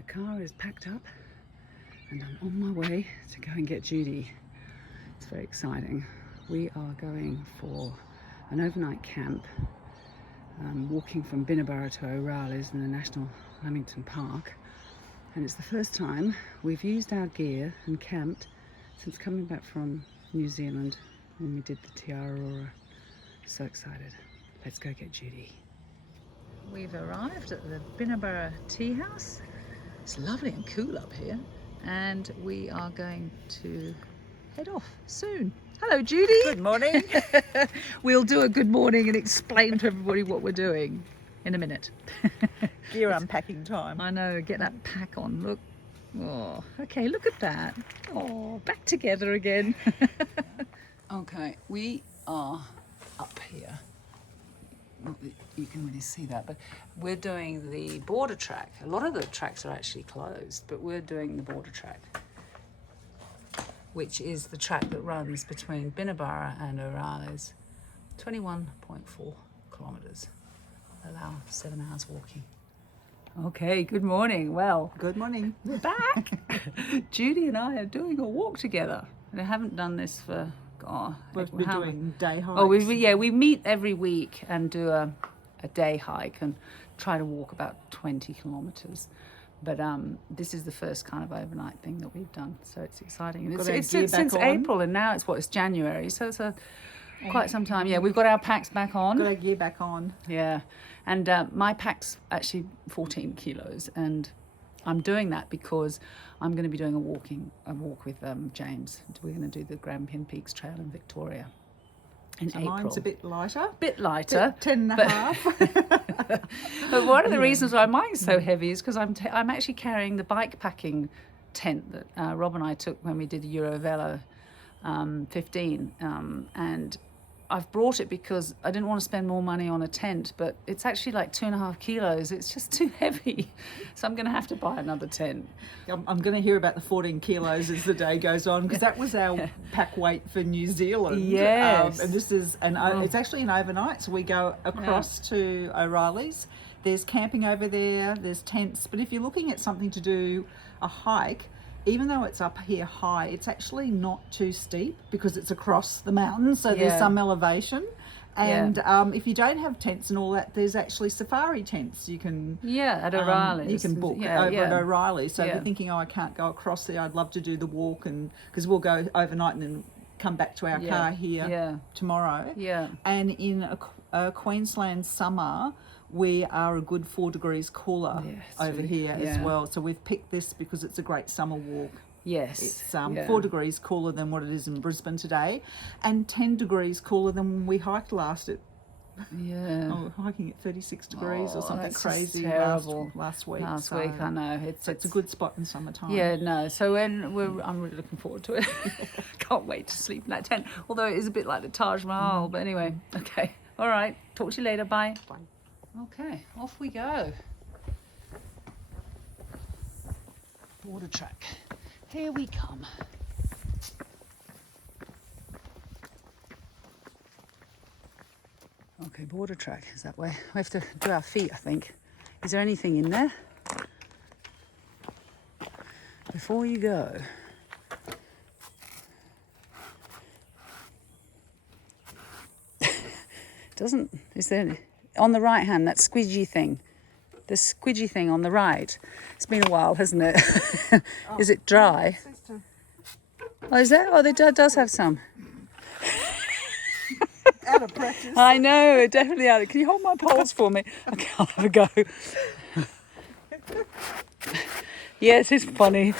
The car is packed up and I'm on my way to go and get Judy. It's very exciting. We are going for an overnight camp, walking from Binna to O'Reilly's in the National Lamington Park. And it's the first time we've used our gear and camped since coming back from New Zealand when we did the Tiara. So excited. Let's go get Judy. We've arrived at the Binna tea house. It's lovely and cool up here, and we are going to head off soon. Hello, Judy. Good morning. We'll do a good morning and explain to everybody what we're doing in a minute. Gear unpacking time. I know, get that pack on, look. Oh, okay, look at that. Oh, back together again. Okay, we are up here. Not that you can really see that, but we're doing the border track. A lot of the tracks are actually closed, but we're doing the border track, which is the track that runs between Binna and O'Reilly's. 21.4 kilometres. Allow 7 hours walking. Okay, good morning. Well, Good morning. we're back. Judy and I are doing a walk together. We haven't done this for, We're doing day hikes. Oh, we meet every week and do a day hike and try to walk about 20 kilometres. But this is the first kind of overnight thing that we've done, so it's exciting. And it's since April, and now it's January, so it's quite some time. Yeah, we've got our packs back on. Got our gear back on. Yeah, and my pack's actually 14 kilos, and I'm doing that because I'm going to be doing a walk with James. We're going to do the Grampian Peaks Trail in Victoria in April. Mine's a bit lighter. Bit lighter. 10 and a half. But one of the reasons why mine's so heavy is because I'm actually carrying the bike packing tent that Rob and I took when we did Eurovelo 15, and I've brought it because I didn't want to spend more money on a tent, but it's actually like 2.5 kilos. It's just too heavy. So I'm going to have to buy another tent. I'm going to hear about the 14 kilos as the day goes on, because that was our pack weight for New Zealand. Yes. And this is, it's actually an overnight, so we go across to O'Reilly's. There's camping over there, there's tents, but if you're looking at something to do a hike, even though it's up here high, it's actually not too steep because it's across the mountain, so there's some elevation. And if you don't have tents and all that, there's actually safari tents you can at O'Reilly's. you can book over at O'Reilly's. So if you're thinking, I can't go across there, I'd love to do the walk, and because we'll go overnight and then come back to our car here tomorrow. And in a Queensland summer, we are a good 4 degrees cooler over here as well. So we've picked this because it's a great summer walk. Yes. It's 4 degrees cooler than what it is in Brisbane today, and 10 degrees cooler than when we hiked last. Hiking at 36 degrees or something crazy last week. Last week, I know. It's a good spot in summertime. Yeah, no. So I'm really looking forward to it. Can't wait to sleep in that tent. Although it is a bit like the Taj Mahal. But anyway, okay. All right. Talk to you later. Bye. Bye. Okay, off we go. Border track. Here we come. Okay, border track is that way. We have to do our feet, I think. Is there anything in there? Before you go. Is there, on the right hand, that squidgy thing. The squidgy thing on the right. It's been a while, hasn't it? Is it dry? Oh, is that? Oh, it does have some. Out of practice. I know, definitely out of. Can you hold my poles for me? Okay, I'll have a go. Yes, it's funny.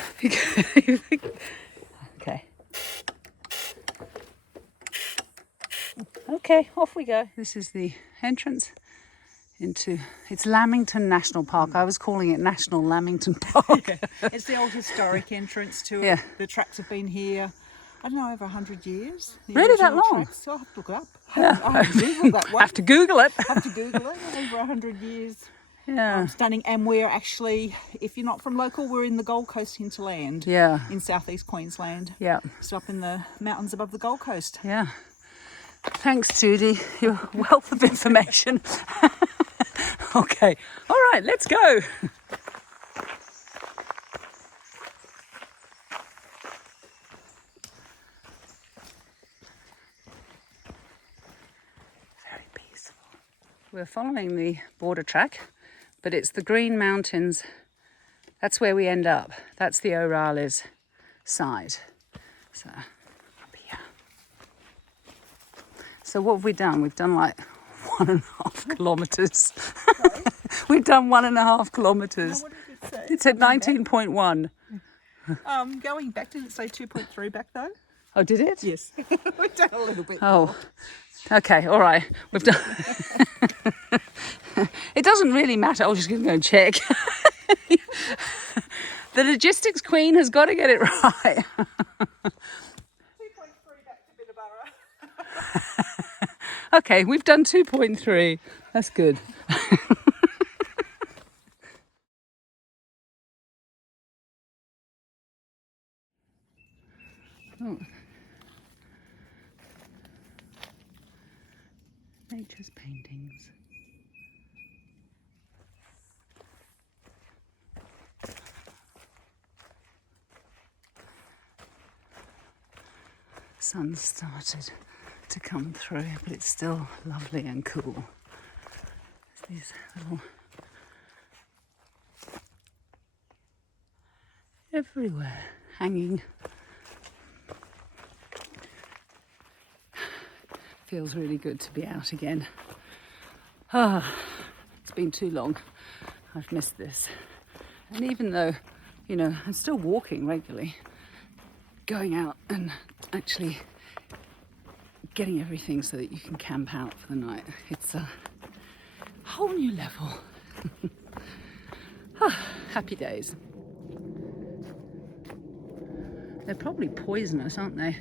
Okay. Okay, off we go. This is the entrance into, it's Lamington National Park. I was calling it National Lamington Park. It's the old historic entrance to it. The tracks have been here, I don't know, over 100 years. Really, that long? Tracks. So I'll have to look it up. I have to Google that one. Have to Google it. Have to Google it. Over 100 years. Yeah. Stunning. And we're actually, if you're not from local, we're in the Gold Coast hinterland. Yeah. In southeast Queensland. Yeah. So up in the mountains above the Gold Coast. Yeah. Thanks, Judy. Your wealth of information. Okay. All right, let's go. We're following the border track, but it's the Green Mountains. That's where we end up. That's the O'Reilly's side. So, up here. So what have we done? We've done like 1.5 kilometres. We've done 1.5 kilometres. What did it say? It said 19.1. Going back, did it say 2.3 back though? Oh, did it? Yes. We've done a little bit. Oh, okay, all right. We've done. It doesn't really matter. I was just going to go and check. The logistics queen has got to get it right. 2.3 back to Binna. Okay, we've done 2.3. That's good. Oh. Nature's paintings. Sun's started to come through, but it's still lovely and cool. There's these little everywhere hanging. Feels really good to be out again. It's been too long. I've missed this. And even though, you know, I'm still walking regularly, going out and actually getting everything so that you can camp out for the night, it's a whole new level. Happy days. They're probably poisonous, aren't they?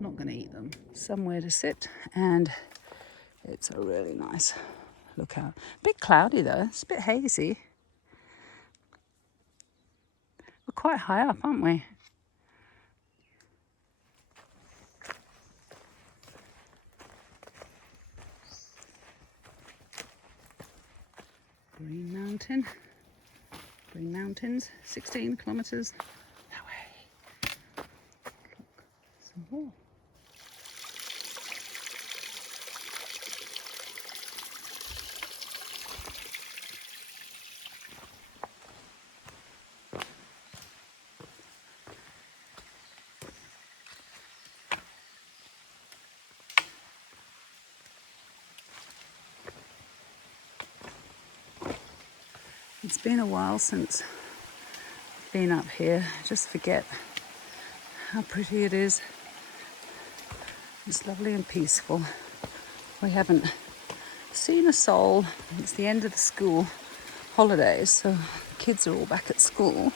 Not going to eat them. Somewhere to sit, and it's a really nice lookout. A bit cloudy though, it's a bit hazy. We're quite high up, aren't we? Green Mountain. Green Mountains, 16 kilometres that way. Look, some more. It's been a while since I've been up here. I just forget how pretty it is. It's lovely and peaceful. We haven't seen a soul. It's the end of the school holidays, so the kids are all back at school.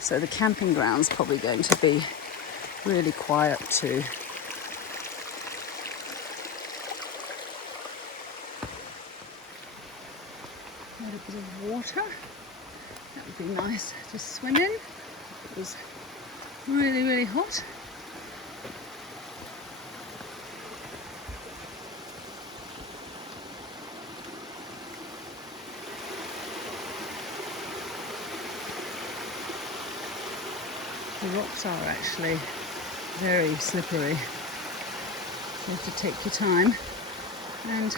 So the camping ground's probably going to be really quiet too. A little bit of water. That would be nice to swim in. It was really, really hot. The rocks are actually very slippery. You have to take your time, and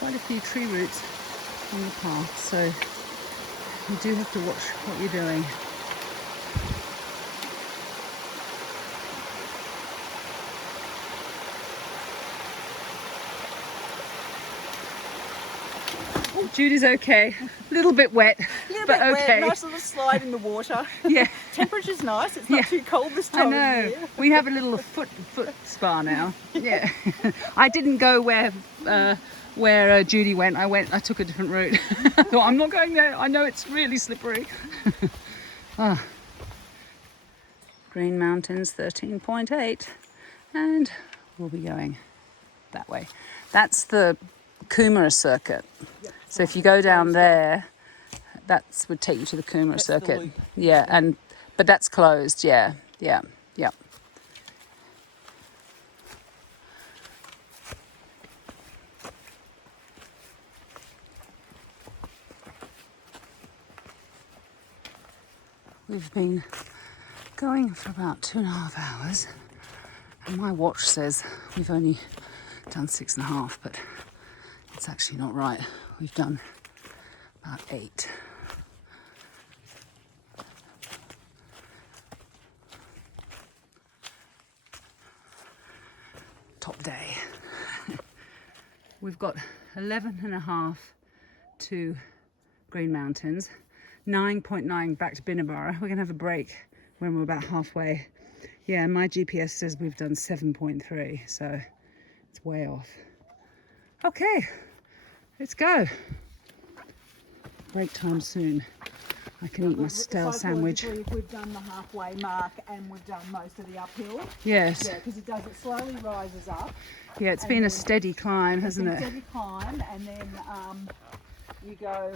quite a few tree roots on the path, so you do have to watch what you're doing. Oh, Judy's okay. A little bit wet, but okay. Nice little slide in the water. Yeah. Temperature's nice. It's not too cold this time I of know. year. We have a little foot spa now. Yeah. I didn't go where Judy went. I took a different route. I thought, I'm not going there. I know it's really slippery. Green Mountains 13.8, and we'll be going that way. That's the Coomera circuit. Yep. So if you go down there, that would take you to the Coomera circuit. Yeah, but that's closed. Yeah. We've been going for about 2.5 hours, and my watch says we've only done 6.5, but it's actually not right. We've done about 8. Top day. We've got 11.5 to Green Mountains, 9.9 back to Binna. We're going to have a break when we're about halfway. Yeah, my GPS says we've done 7.3, so it's way off. Okay, let's go. Break time soon. I can eat my stale sandwich. We've done the halfway mark and we've done most of the uphill. Yes. Yeah, because it slowly rises up. Yeah, it's been a steady climb, hasn't it? Steady climb, and then you go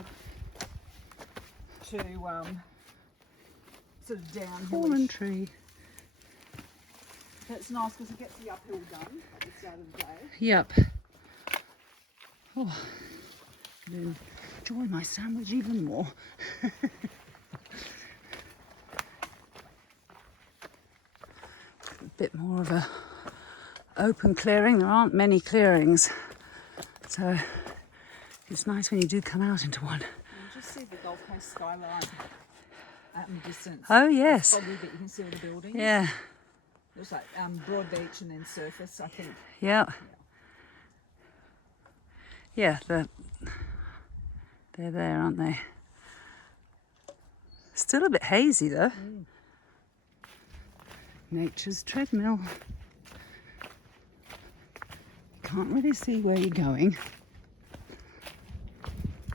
to sort of downhill. Fallen tree. It's nice because it gets the uphill done at the start of the day. Yep. Oh, then enjoy my sandwich even more. A bit more of a open clearing. There aren't many clearings, so it's nice when you do come out into one. You just see the Gulf Coast skyline out in the distance. Oh yes. It's foggy, but you can see all the buildings. Yeah. Looks like broad beach and then surface, I think. Yeah. Yeah, they're there, aren't they? Still a bit hazy though. Mm. Nature's treadmill. Can't really see where you're going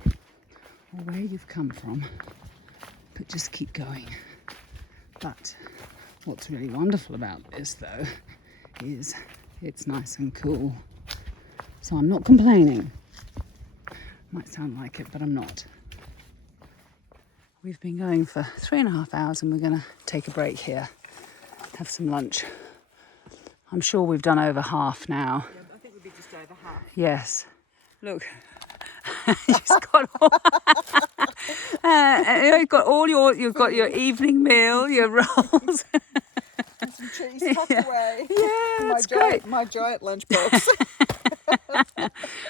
or where you've come from, but just keep going. But what's really wonderful about this though is it's nice and cool. So I'm not complaining. Might sound like it, but I'm not. We've been going for 3.5 hours and we're going to take a break here, have some lunch. I'm sure we've done over half now. Yeah, I think we'll be just over half. Yes. Look. You've got your evening meal, your rolls. And some cheese tucked away. Yeah, that's great. My giant lunchbox.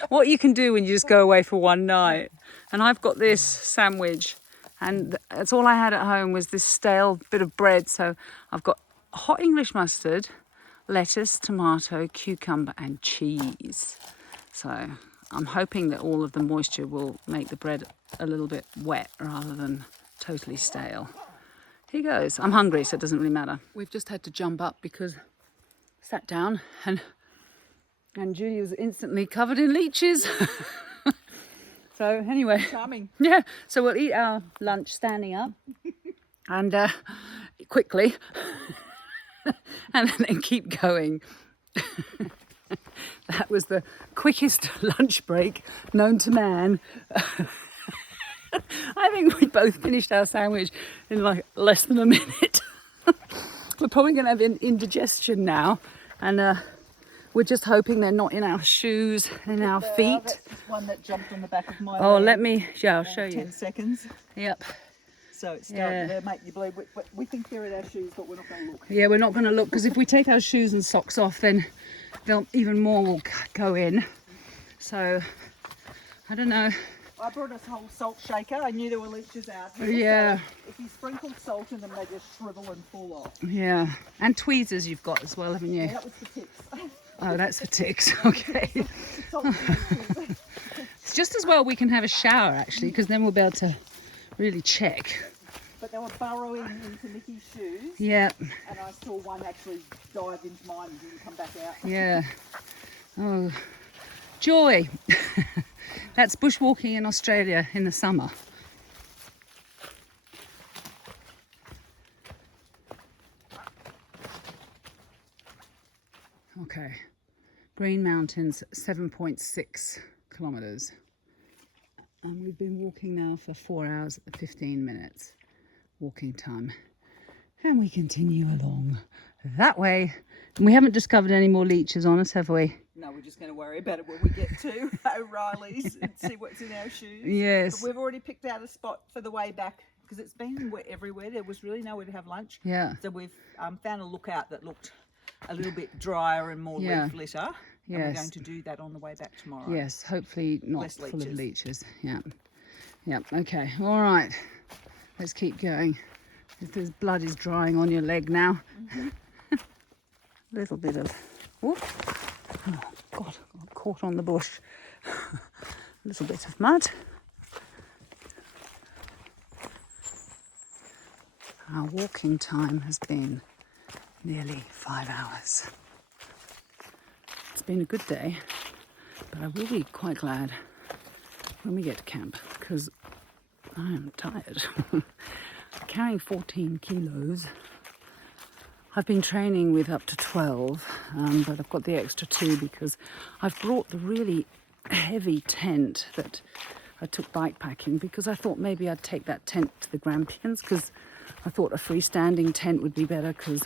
What you can do when you just go away for one night. And I've got this sandwich, and that's all I had at home was this stale bit of bread. So I've got hot English mustard, lettuce, tomato, cucumber and cheese. So I'm hoping that all of the moisture will make the bread a little bit wet rather than totally stale. Here goes. I'm hungry, so it doesn't really matter. We've just had to jump up because sat down and Judy was instantly covered in leeches. So anyway, Charming. yeah, so we'll eat our lunch standing up and quickly and then keep going. That was the quickest lunch break known to man. I think we both finished our sandwich in like less than a minute. We're probably going to have indigestion now, and we're just hoping they're not in our shoes, in our feet. That's one that jumped on the back of my Oh, leg. let me, yeah, I'll show you. 10 seconds. Yep. So it's starting to make you bleed. We think they're in our shoes, but we're not going to look. Yeah, we're not going to look, because if we take our shoes and socks off, then even more will go in. So, I don't know. I brought us a whole salt shaker. I knew there were leeches out here. Yeah. So if you sprinkle salt in them, they just shrivel and fall off. Yeah. And tweezers you've got as well, haven't you? Yeah, that was for ticks. Oh, that's for ticks. Okay. It's just as well we can have a shower, actually, because then we'll be able to really check. But they were burrowing into Nikki's shoes. Yeah. And I saw one actually dive into mine and didn't come back out. Yeah. Oh, joy. That's bushwalking in Australia in the summer. Okay. Green Mountains, 7.6 kilometres. And we've been walking now for 4 hours and 15 minutes walking time. And we continue along that way. And we haven't discovered any more leeches on us, have we? No, we're just going to worry about it when we get to O'Reilly's and see what's in our shoes. Yes. But we've already picked out a spot for the way back because it's been wet everywhere. There was really nowhere to have lunch. Yeah. So we've found a lookout that looked a little bit drier and more leaf litter. And we're Yes. going to do that on the way back tomorrow. Yes, hopefully not Less full of leeches. leeches. Yeah. Yeah, okay. All right. Let's keep going. If there's blood is drying on your leg now. A little bit of... Whoop. Oh, God, I got caught on the bush. A little bit of mud. Our walking time has been nearly 5 hours. It's been a good day, but I will be quite glad when we get to camp because I am tired. Carrying 14 kilos. I've been training with up to 12, but I've got the extra 2 because I've brought the really heavy tent that I took bike packing because I thought maybe I'd take that tent to the Grampians because I thought a freestanding tent would be better because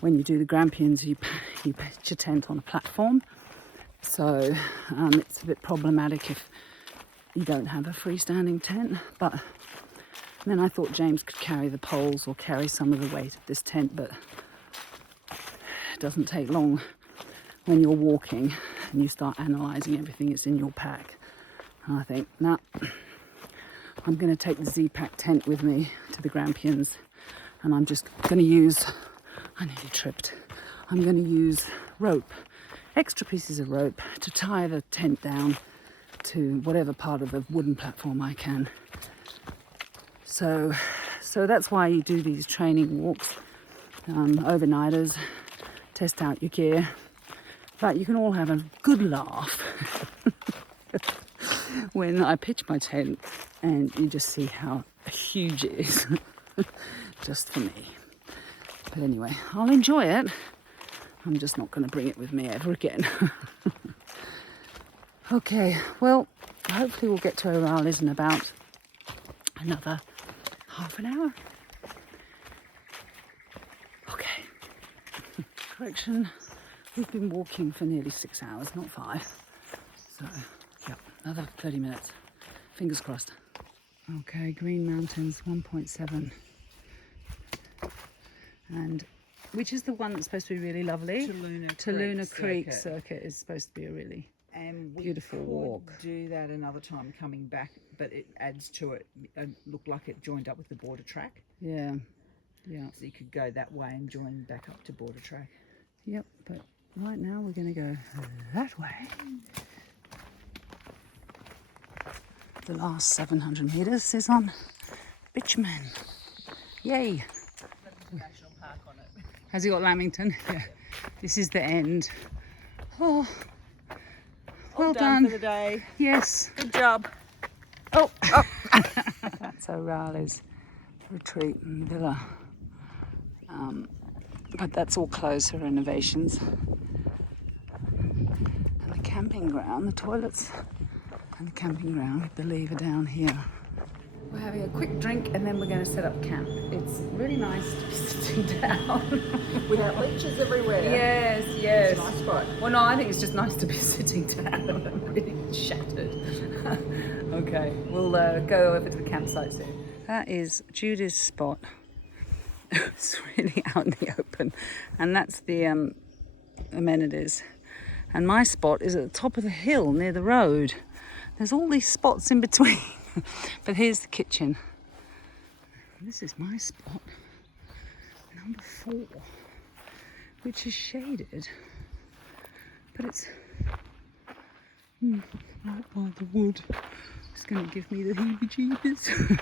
when you do the Grampians you pitch your tent on a platform. So it's a bit problematic if you don't have a freestanding tent. But then I thought James could carry the poles or carry some of the weight of this tent, but it doesn't take long when you're walking and you start analysing everything that's in your pack. And I think, nah, I'm going to take the Z-Pack tent with me to the Grampians and I'm just going to use, I nearly tripped, I'm going to use rope, extra pieces of rope to tie the tent down to whatever part of the wooden platform I can. So that's why you do these training walks, overnighters, test out your gear, but you can all have a good laugh when I pitch my tent and you just see how huge it is, just for me. But anyway, I'll enjoy it. I'm just not going to bring it with me ever again. Okay, well, hopefully we'll get to O'Reilly's in about another half an hour. Okay, correction, we've been walking for nearly 6 hours, not 5. So, yeah, another 30 minutes. Fingers crossed. Okay, Green Mountains 1.7. And which is the one that's supposed to be really lovely? Taluna Creek Circuit is supposed to be a really beautiful walk. Do that another time coming back, but it adds to it. It looked like it joined up with the border track. Yeah, yeah. So you could go that way and join back up to border track. Yep, but right now we're going to go that way. The last 700 metres is on bitumen. Yay! National Park on it. Has he got Lamington? Yeah. This is the end. Oh, well done for the day. Yes. Good job. Oh. That's O'Reilly's retreat and villa. But that's all closed for renovations. And the camping ground, the toilets and the camping ground, we believe, are down here. We're having a quick drink and then we're going to set up camp. It's really nice to be sitting down. We have leeches everywhere. Yes, yes. It's a nice spot. Well, no, I think it's just nice to be sitting down. I'm really shattered. Okay, we'll go over to the campsite soon. That is Judy's spot. It's really out in the open. And that's the amenities. And my spot is at the top of the hill near the road. There's all these spots in between. But here's the kitchen. This is my spot, number 4, which is shaded, but it's right by the wood. It's going to give me the heebie-jeebies.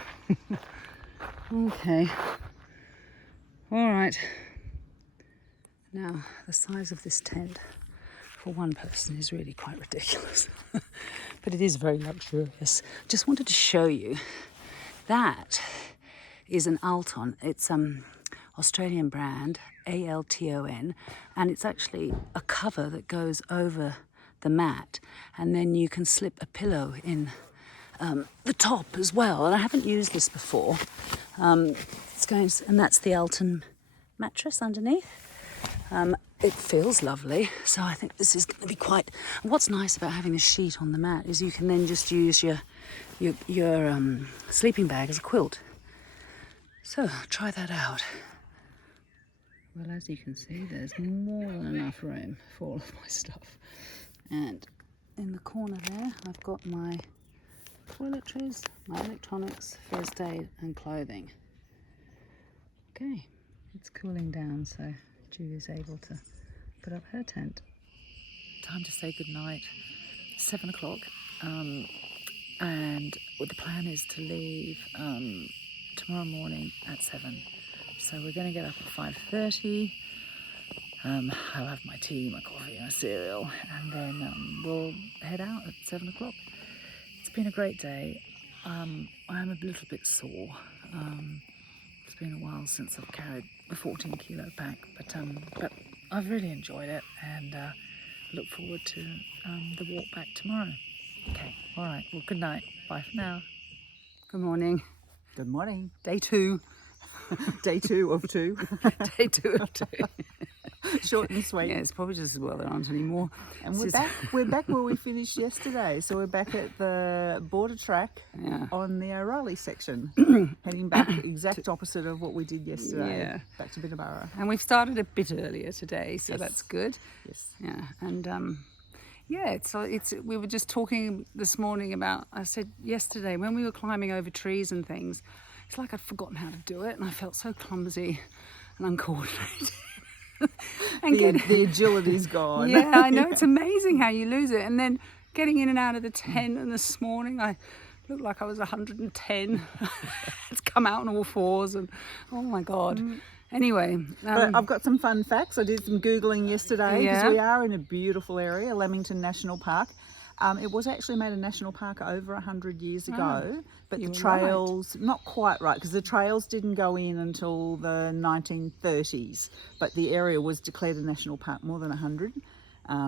Okay. All right. Now, the size of this tent for one person is really quite ridiculous. But it is very luxurious. Just wanted to show you that is an Alton. It's Australian brand, Alton, and it's actually a cover that goes over the mat, and then you can slip a pillow in the top as well. And I haven't used this before. And that's the Alton mattress underneath. It feels lovely, so I think this is going to be quite... What's nice about having a sheet on the mat is you can then just use your sleeping bag as a quilt. So try that out. Well, as you can see, there's more than enough room for all of my stuff. And in the corner there, I've got my toiletries, my electronics, first aid and clothing. Okay, it's cooling down, so Julie's able to put up her tent. Time to say goodnight. 7 o'clock. And the plan is to leave tomorrow morning at 7. So we're going to get up at 5:30. I'll have my tea, my coffee, my cereal, and then we'll head out at 7 o'clock. It's been a great day. I'm a little bit sore. It's been a while since I've carried a 14-kilo pack, but I've really enjoyed it, and look forward to the walk back tomorrow. Okay, all right. Well, good night. Bye for now. Good morning. Good morning. Day 2. Day 2 of 2. Day 2 of 2. Short and sweet. Yeah, it's probably just as well there aren't any more. And we're back where we finished yesterday. So we're back at the border track on the O'Reilly section, heading back exact opposite of what we did yesterday, back to Binna. And we've started a bit earlier today, so that's good. Yes. Yeah, and we were just talking this morning about, I said yesterday, when we were climbing over trees and things, it's like I'd forgotten how to do it, and I felt so clumsy and uncoordinated. And the agility's gone. Yeah, I know. It's amazing how you lose it. And then getting in and out of the tent, and this morning I looked like I was 110. It's come out on all fours, and oh my God. Anyway. But I've got some fun facts. I did some Googling yesterday because we are in a beautiful area, Lamington National Park. It was actually made a national park over 100 years ago, but the trails, not quite right, because the trails didn't go in until the 1930s, but the area was declared a national park more than 100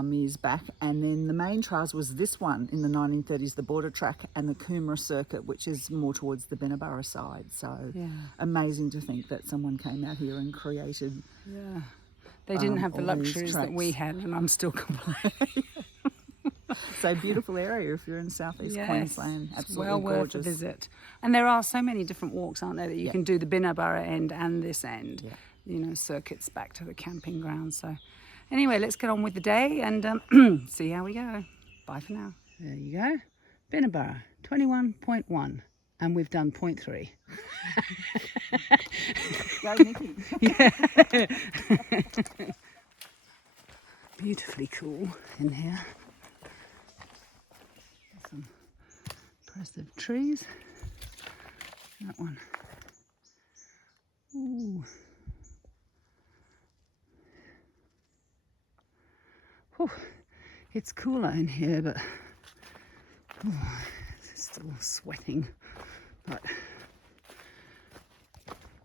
years back. And then the main trails was this one in the 1930s, the border track, and the Coomera circuit, which is more towards the Binna side. So amazing to think that someone came out here and created. Yeah, they didn't have the luxuries that we had, and I'm still complaining. So beautiful area if you're in southeast Queensland. Absolutely well gorgeous. Worth a visit. And there are so many different walks, aren't there, that you can do the Binna end and this end. Yeah. You know, circuits back to the camping ground. So anyway, let's get on with the day and see how we go. Bye for now. There you go. Binna 21.1. And we've done 0.3. Go, Nikki. Yeah. Beautifully cool in here. Some impressive trees. That one. Ooh. Whew. It's cooler in here, but it's still sweating. But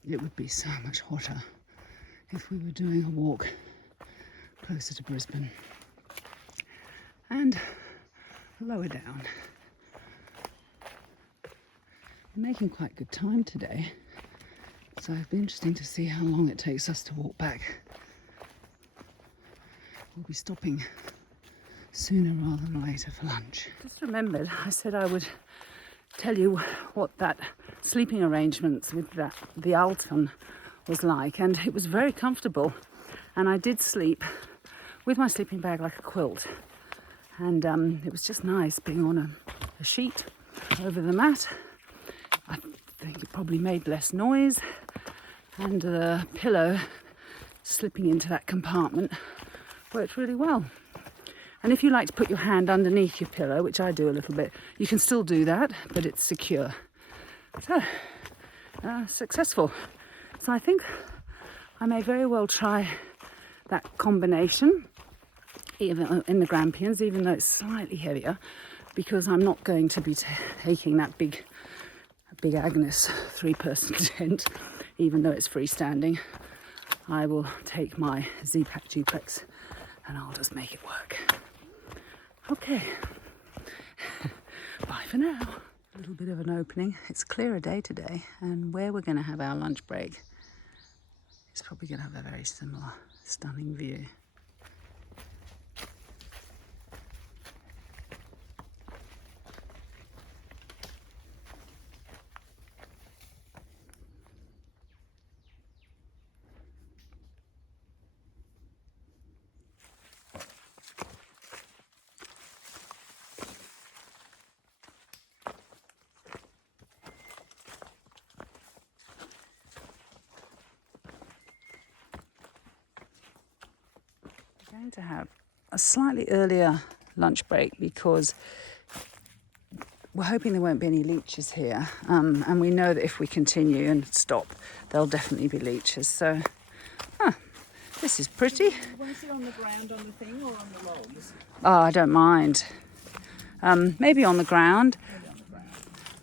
it would be so much hotter if we were doing a walk closer to Brisbane and lower down. We're making quite good time today, so it'll be interesting to see how long it takes us to walk back. We'll be stopping sooner rather than later for lunch. Just remembered, I said I would tell you what that sleeping arrangements with the Alton was like, and it was very comfortable, and I did sleep with my sleeping bag like a quilt, and it was just nice being on a sheet over the mat. I think it probably made less noise, and the pillow slipping into that compartment worked really well. And if you like to put your hand underneath your pillow, which I do a little bit, you can still do that, but it's secure. So, successful. So I think I may very well try that combination, even in the Grampians, even though it's slightly heavier, because I'm not going to be taking that big Agnes 3-person tent, even though it's freestanding. I will take my Z-Pack duplex and I'll just make it work. Okay, bye for now. A little bit of an opening. It's a clearer day today, and where we're going to have our lunch break, it's probably going to have a very similar stunning view. We're going to have a slightly earlier lunch break because we're hoping there won't be any leeches here. And we know that if we continue and stop, there'll definitely be leeches. So, this is pretty. You want to sit on the ground on the thing or on the logs? Oh, I don't mind. Maybe on the ground. Maybe on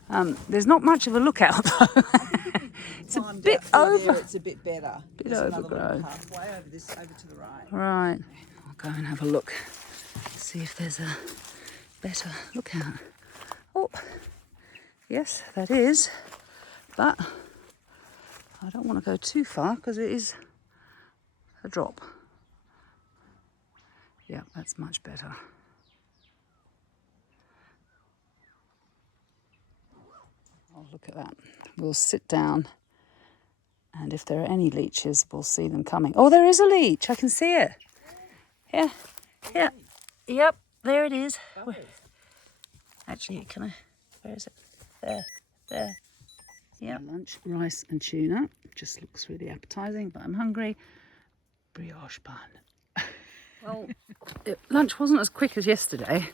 the ground. There's not much of a lookout though. It's a bit over. It's a bit better. Bit There's another overgrown. little pathway over to the right. Right. I'll go and have a look. See if there's a better lookout. Oh, yes, that is. But I don't want to go too far because it is a drop. Yeah, that's much better. Oh, look at that. We'll sit down, and if there are any leeches, we'll see them coming. Oh, there is a leech. I can see it. Yeah, yeah, yep, there it is. Actually, can I? Where is it? There. Yeah. Lunch, rice and tuna. Just looks really appetizing, but I'm hungry. Brioche bun. Well, lunch wasn't as quick as yesterday,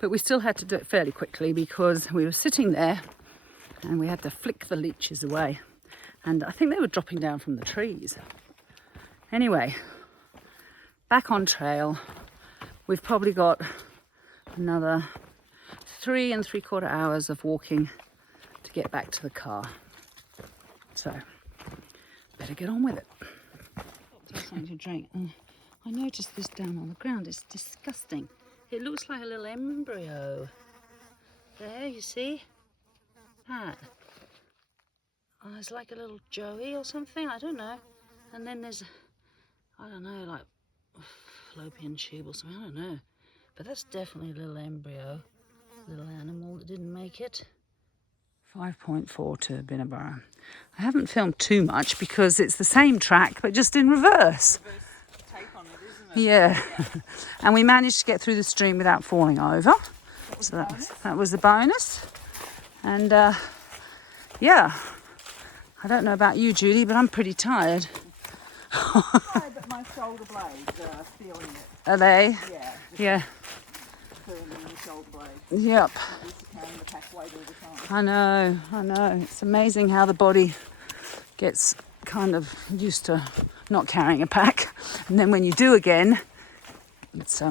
but we still had to do it fairly quickly because we were sitting there and we had to flick the leeches away. And I think they were dropping down from the trees. Anyway, back on trail. We've probably got another 3 3/4 hours of walking to get back to the car. So, better get on with it. Something to drink. I noticed this down on the ground. It's disgusting. It looks like a little embryo. There, you see? That. Oh, it's like a little joey or something. I don't know. And then there's, I don't know, like fallopian tube or something. I don't know. But that's definitely a little embryo. Little animal that didn't make it. 5.4 to Binna Burra. I haven't filmed too much because it's the same track but just in reverse. Tape on it, isn't it? Yeah. And we managed to get through the stream without falling over. So that was the bonus. And yeah, I don't know about you, Judy, but I'm pretty tired. No, but my shoulder blades are feeling it. Are they? Yeah. Yeah. Burning the shoulder blades. Yep. Not used to carrying the pack weight all the time. I know. It's amazing how the body gets kind of used to not carrying a pack. And then when you do again, it's,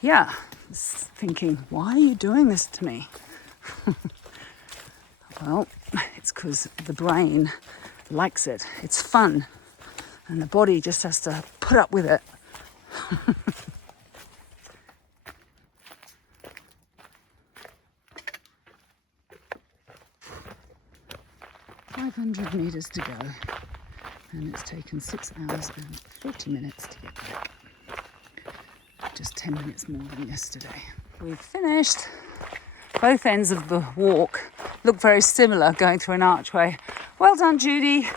yeah, it's thinking, why are you doing this to me? Well, it's because the brain likes it. It's fun. And the body just has to put up with it. 500 metres to go, and it's taken 6 hours and 40 minutes to get there. Just 10 minutes more than yesterday. We've finished. Both ends of the walk look very similar, going through an archway. Well done, Judy.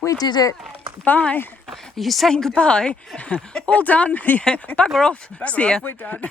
We did it. Bye. Are you saying goodbye? All done. Yeah. Bugger off. Bugger See ya. off, we're done.